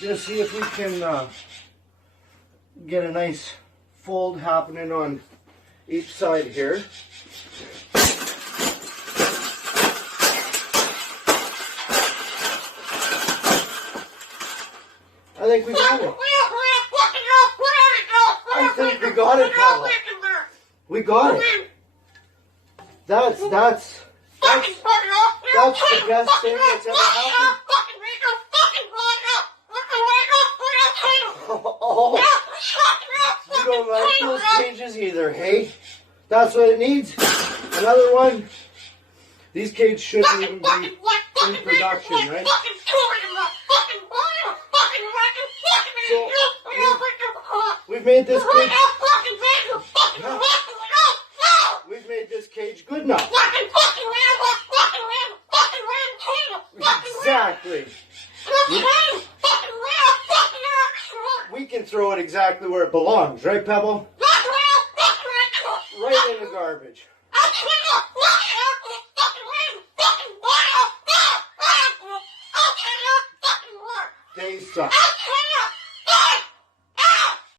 just see if we can get a nice fold happening on each side here. I think we got it. I think we got it, Paula. We got it. That's the best thing that's ever happened. Oh, you don't like those cages either, hey? That's what it needs. Another one. These cages shouldn't even be in production, right? So, we've made this cage. We've made this cage good enough. Exactly. We can throw it exactly where it belongs, right, Pebble? Right in the garbage. They suck.